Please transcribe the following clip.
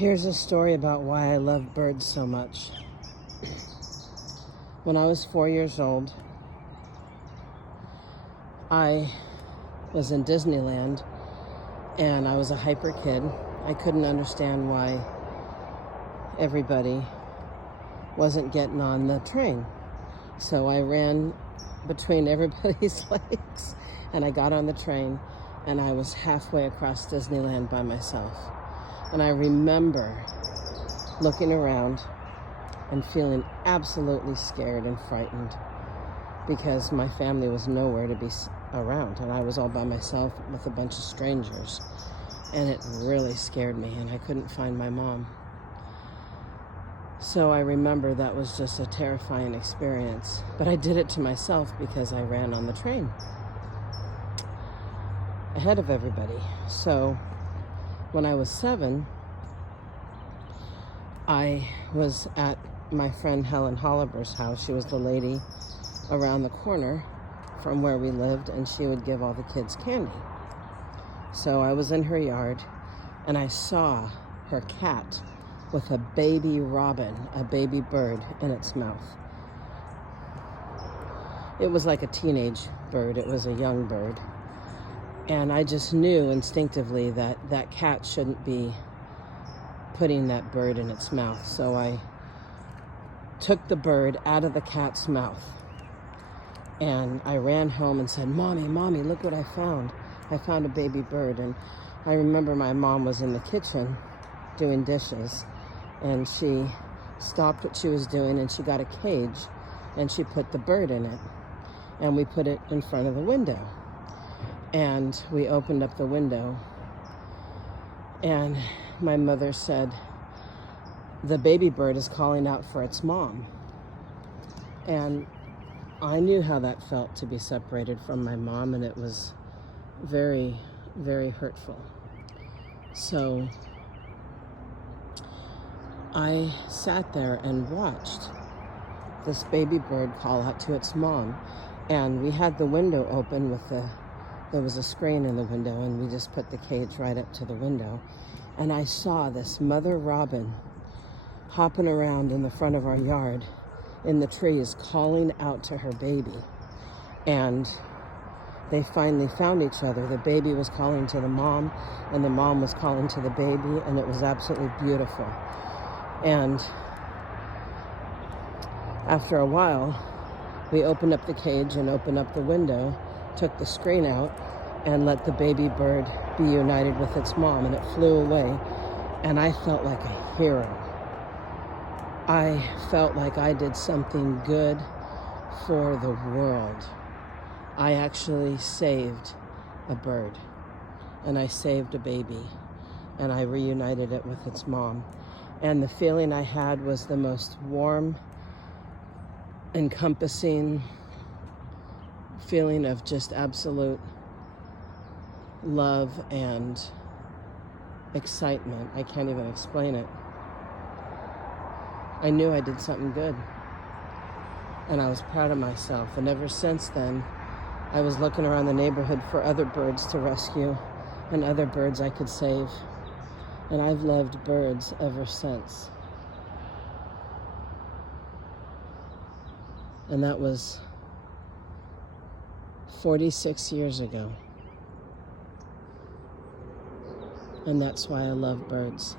Here's a story about why I love birds so much. When I was 4 years old, I was in Disneyland and I was a hyper kid. I couldn't understand why everybody wasn't getting on the train. So I ran between everybody's legs and I got on the train and I was halfway across Disneyland by myself. And I remember looking around and feeling absolutely scared and frightened because my family was nowhere to be around and I was all by myself with a bunch of strangers, and it really scared me and I couldn't find my mom. So I remember that was just a terrifying experience, but I did it to myself because I ran on the train ahead of everybody. So when I was 7, I was at my friend Helen Holliver's house. She was the lady around the corner from where we lived, and she would give all the kids candy. So I was in her yard, and I saw her cat with a baby robin, a baby bird, in its mouth. It was like a teenage bird. It was a young bird. And I just knew instinctively that that cat shouldn't be putting that bird in its mouth. So I took the bird out of the cat's mouth and I ran home and said, Mommy, look what I found. I found a baby bird. And I remember my mom was in the kitchen doing dishes, and she stopped what she was doing and she got a cage and she put the bird in it, and we put it in front of the window. And we opened up the window, and my mother said, the baby bird is calling out for its mom. And I knew how that felt to be separated from my mom, and it was very, very hurtful. So I sat there and watched this baby bird call out to its mom, and we had the window open there was a screen in the window, and we just put the cage right up to the window. And I saw this mother robin hopping around in the front of our yard in the trees, calling out to her baby. And they finally found each other. The baby was calling to the mom, and the mom was calling to the baby, and it was absolutely beautiful. And after a while, we opened up the cage and opened up the window, took the screen out, and let the baby bird be united with its mom, and it flew away. And I felt like a hero. I felt like I did something good for the world. I actually saved a bird, and I saved a baby, and I reunited it with its mom. And the feeling I had was the most warm, encompassing feeling of just absolute love and excitement. I can't even explain it. I knew I did something good, and I was proud of myself. And ever since then, I was looking around the neighborhood for other birds to rescue and other birds I could save. And I've loved birds ever since. And that was 46 years ago. And that's why I love birds.